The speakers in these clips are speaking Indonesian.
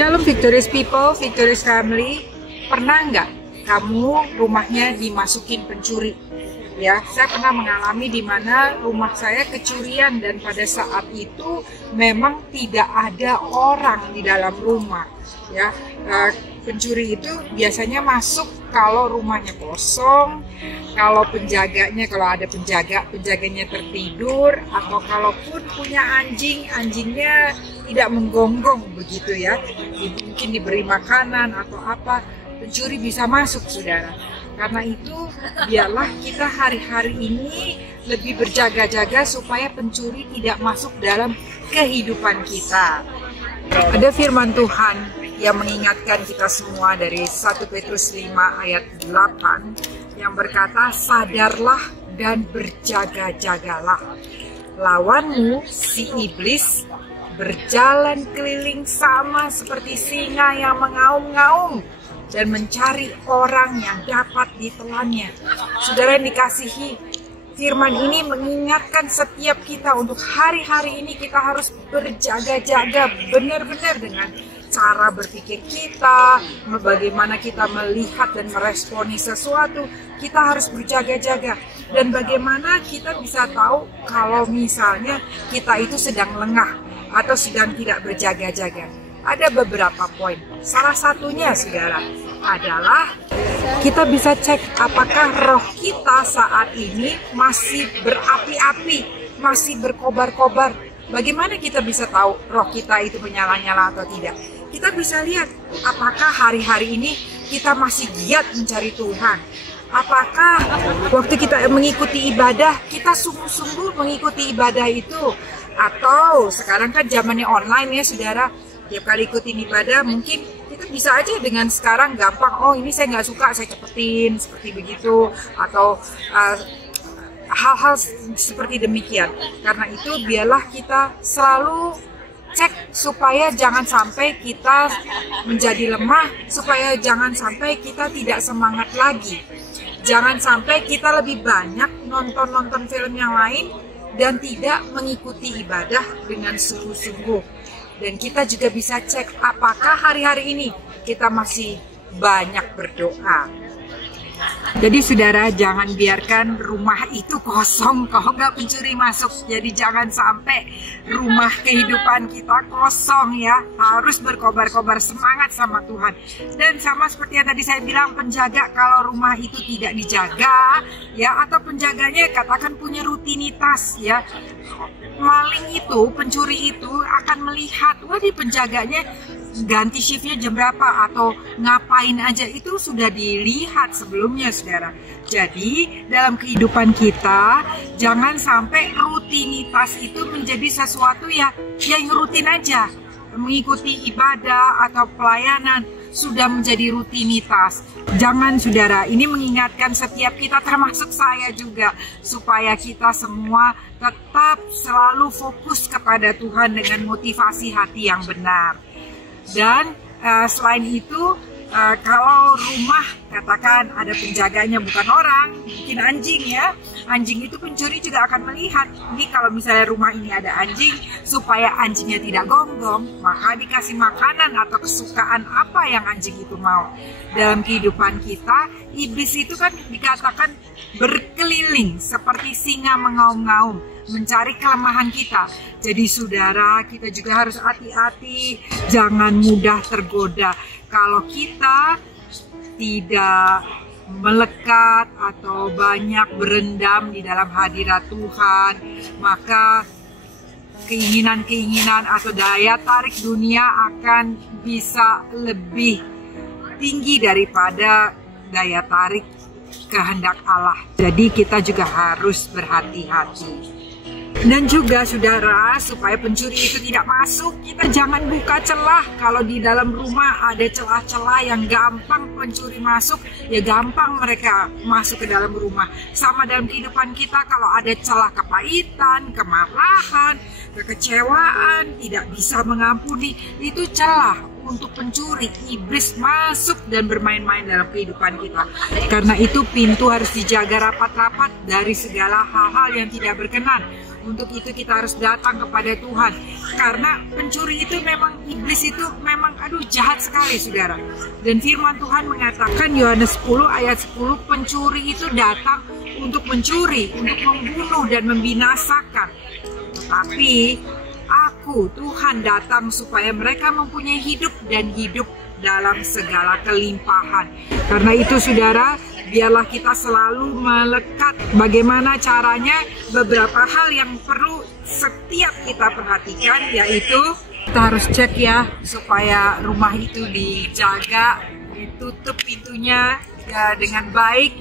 Shalom Victorious People, Victorious Family. Pernah nggak kamu rumahnya dimasukin pencuri? Ya, saya pernah mengalami di mana rumah saya kecurian dan pada saat itu memang tidak ada orang di dalam rumah. Ya, pencuri itu biasanya masuk kalau rumahnya kosong, kalau ada penjaganya tertidur, atau kalaupun punya anjing, anjingnya tidak menggonggong begitu ya, mungkin diberi makanan atau apa, pencuri bisa masuk, saudara. Karena itu biarlah kita hari-hari ini lebih berjaga-jaga supaya pencuri tidak masuk dalam kehidupan kita. Ada firman Tuhan yang mengingatkan kita semua dari 1 Petrus 5 ayat 8 yang berkata, sadarlah dan berjaga-jagalah. Lawanmu si iblis berjalan keliling sama seperti singa yang mengaum-ngaum dan mencari orang yang dapat ditelannya. Saudara yang dikasihi, firman ini mengingatkan setiap kita untuk hari-hari ini kita harus berjaga-jaga benar-benar dengan cara berpikir kita, bagaimana kita melihat dan meresponi sesuatu. Kita harus berjaga-jaga. Dan bagaimana kita bisa tahu kalau misalnya kita itu sedang lengah atau sedang tidak berjaga-jaga. Ada beberapa poin. Salah satunya, saudara, adalah kita bisa cek apakah roh kita saat ini masih berapi-api, masih berkobar-kobar. Bagaimana kita bisa tahu roh kita itu menyala-nyala atau tidak? Kita bisa lihat apakah hari-hari ini kita masih giat mencari Tuhan. Apakah waktu kita mengikuti ibadah, kita sungguh-sungguh mengikuti ibadah itu? Atau sekarang kan zamannya online ya, saudara. Tiap kali ikutin ibadah mungkin kita bisa aja dengan sekarang gampang, oh ini saya nggak suka, saya cepetin seperti begitu, atau hal-hal seperti demikian. Karena itu biarlah kita selalu cek supaya jangan sampai kita menjadi lemah, supaya jangan sampai kita tidak semangat lagi. Jangan sampai kita lebih banyak nonton film yang lain dan tidak mengikuti ibadah dengan sungguh-sungguh. Dan kita juga bisa cek apakah hari-hari ini kita masih banyak berdoa. Jadi saudara, jangan biarkan rumah itu kosong kalau nggak pencuri masuk. Jadi jangan sampai rumah kehidupan kita kosong ya. Harus berkobar-kobar semangat sama Tuhan. Dan sama seperti yang tadi saya bilang, penjaga kalau rumah itu tidak dijaga ya, atau penjaganya katakan punya rutinitas ya, maling itu, pencuri itu akan melihat, wah di penjaganya ganti shiftnya jam berapa atau ngapain aja, itu sudah dilihat sebelumnya, saudara. Jadi dalam kehidupan kita jangan sampai rutinitas itu menjadi sesuatu yang rutin aja. Mengikuti ibadah atau pelayanan sudah menjadi rutinitas. Jangan, saudara, ini mengingatkan setiap kita, termasuk saya juga, supaya kita semua tetap selalu fokus kepada Tuhan dengan motivasi hati yang benar. Dan selain itu, kalau rumah katakan ada penjaganya bukan orang, mungkin anjing ya, anjing itu pencuri juga akan melihat. Ini kalau misalnya rumah ini ada anjing, supaya anjingnya tidak gonggong, maka dikasih makanan atau kesukaan apa yang anjing itu mau. Dalam kehidupan kita, iblis itu kan dikatakan berkeliling seperti singa mengaum-ngaum, mencari kelemahan kita. Jadi saudara, kita juga harus hati-hati, jangan mudah tergoda. Kalau kita tidak melekat atau banyak berendam di dalam hadirat Tuhan, maka keinginan-keinginan atau daya tarik dunia akan bisa lebih tinggi daripada daya tarik kehendak Allah. Jadi kita juga harus berhati-hati. Dan juga saudara, supaya pencuri itu tidak masuk, kita jangan buka celah. Kalau di dalam rumah ada celah-celah yang gampang pencuri masuk, ya gampang mereka masuk ke dalam rumah. Sama dalam kehidupan kita, kalau ada celah kepahitan, kemarahan, kekecewaan, tidak bisa mengampuni, itu celah untuk pencuri, iblis masuk dan bermain-main dalam kehidupan kita. Karena itu pintu harus dijaga rapat-rapat dari segala hal-hal yang tidak berkenan. Untuk itu kita harus datang kepada Tuhan. Karena pencuri itu memang, iblis itu memang jahat sekali, saudara. Dan firman Tuhan mengatakan, Yohanes 10 ayat 10, pencuri itu datang untuk mencuri, untuk membunuh dan membinasakan. Tetapi aku, Tuhan, datang supaya mereka mempunyai hidup dan hidup dalam segala kelimpahan. Karena itu, saudara, biarlah kita selalu melekat. Bagaimana caranya? Beberapa hal yang perlu setiap kita perhatikan, yaitu kita harus cek ya, supaya rumah itu dijaga, ditutup pintunya ya, dengan baik.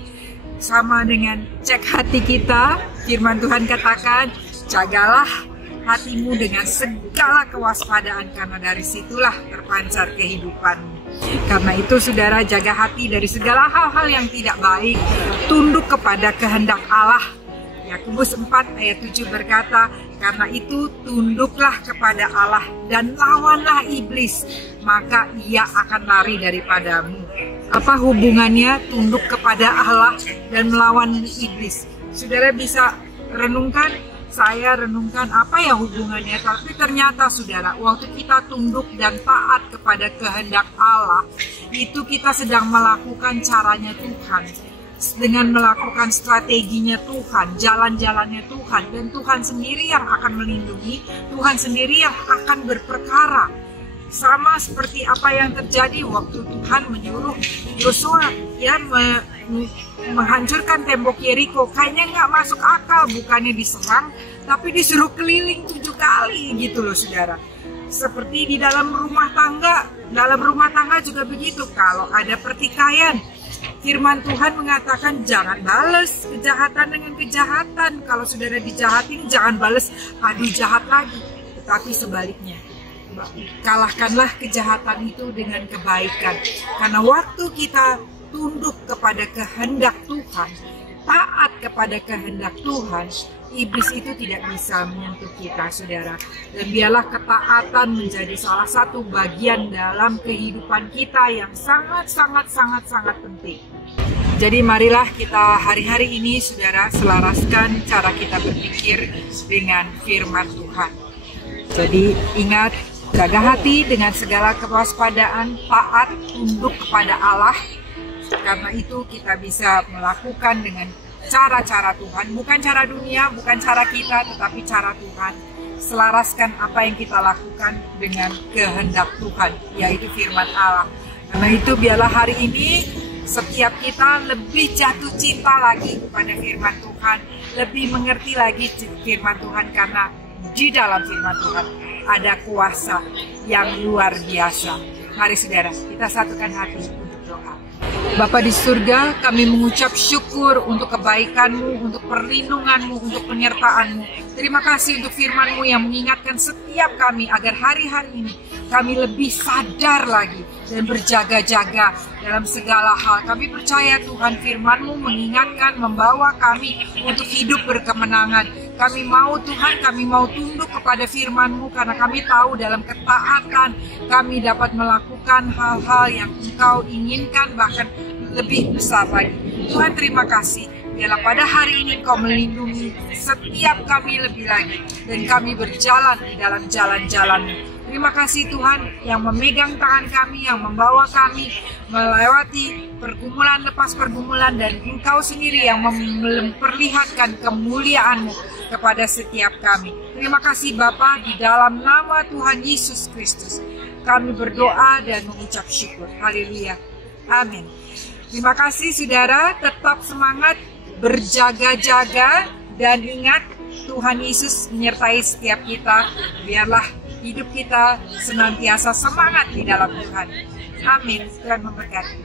Sama dengan cek hati kita, firman Tuhan katakan, jagalah hatimu dengan segala kewaspadaan, karena dari situlah terpancar kehidupanmu. Karena itu, saudara, jaga hati dari segala hal-hal yang tidak baik, tunduk kepada kehendak Allah. Yakobus 4 ayat 7 berkata, karena itu tunduklah kepada Allah dan lawanlah iblis, maka ia akan lari daripadamu. Apa hubungannya tunduk kepada Allah dan melawan iblis? Saudara bisa renungkan, saya renungkan apa ya hubungannya, tapi ternyata, saudara, waktu kita tunduk dan taat kepada kehendak Allah, itu kita sedang melakukan caranya Tuhan, dengan melakukan strateginya Tuhan, jalan-jalannya Tuhan, dan Tuhan sendiri yang akan melindungi, Tuhan sendiri yang akan berperkara. Sama seperti apa yang terjadi waktu Tuhan menyuruh Yosua ya menghancurkan tembok Yeriko. Kayaknya nggak masuk akal, bukannya diserang tapi disuruh keliling 7 kali gitu loh, saudara. Seperti di dalam rumah tangga juga begitu. Kalau ada pertikaian, firman Tuhan mengatakan jangan balas kejahatan dengan kejahatan. Kalau saudara dijahatin, jangan balas adu jahat lagi, tetapi sebaliknya, kalahkanlah kejahatan itu dengan kebaikan. Karena waktu kita tunduk kepada kehendak Tuhan, taat kepada kehendak Tuhan, iblis itu tidak bisa menyentuh kita, saudara. Dan biarlah ketaatan menjadi salah satu bagian dalam kehidupan kita yang sangat penting. Jadi marilah kita hari-hari ini, saudara, selaraskan cara kita berpikir dengan firman Tuhan. Jadi ingat, jaga hati dengan segala kewaspadaan, taat, tunduk kepada Allah. Karena itu kita bisa melakukan dengan cara-cara Tuhan, bukan cara dunia, bukan cara kita, tetapi cara Tuhan. Selaraskan apa yang kita lakukan dengan kehendak Tuhan, yaitu firman Allah. Karena itu biarlah hari ini setiap kita lebih jatuh cinta lagi kepada firman Tuhan, lebih mengerti lagi firman Tuhan, karena di dalam firman Tuhan ada kuasa yang luar biasa. Mari saudara, kita satukan hati untuk doa. Bapa di surga, kami mengucap syukur untuk kebaikan-Mu, untuk perlindungan-Mu, untuk penyertaan-Mu. Terima kasih untuk firman-Mu yang mengingatkan setiap kami agar hari-hari ini kami lebih sadar lagi dan berjaga-jaga dalam segala hal. Kami percaya Tuhan, firman-Mu mengingatkan, membawa kami untuk hidup berkemenangan. Kami mau Tuhan, kami mau tunduk kepada firman-Mu karena kami tahu dalam ketaatan kami dapat melakukan hal-hal yang Engkau inginkan, bahkan lebih besar lagi. Tuhan, terima kasih. Biarlah pada hari ini Engkau melindungi setiap kami lebih lagi, dan kami berjalan di dalam jalan-jalan-Mu. Terima kasih Tuhan yang memegang tangan kami, yang membawa kami melewati pergumulan lepas pergumulan, dan Engkau sendiri yang memperlihatkan kemuliaan-Mu kepada setiap kami. Terima kasih Bapa, di dalam nama Tuhan Yesus Kristus kami berdoa dan mengucap syukur. Haleluya. Amin. Terima kasih saudara, tetap semangat, berjaga-jaga, dan ingat Tuhan Yesus menyertai setiap kita. Biarlah hidup kita senantiasa semangat di dalam Tuhan. Amin. Tuhan memberkati.